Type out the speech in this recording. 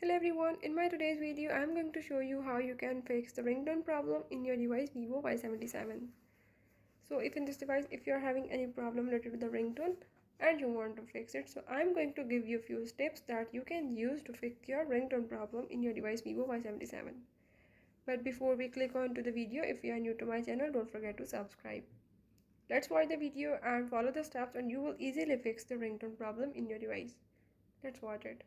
Hello everyone, in my today's video I am going to show you how you can fix the ringtone problem in your device Vivo Y77. So if in this device, if you are having any problem related to the ringtone and you want to fix it, so I am going to give you a few steps that you can use to fix your ringtone problem in your device Vivo Y77. But before we click on to the video, if you are new to my channel, don't forget to subscribe. Let's watch the video and follow the steps and you will easily fix the ringtone problem in your device. Let's watch it.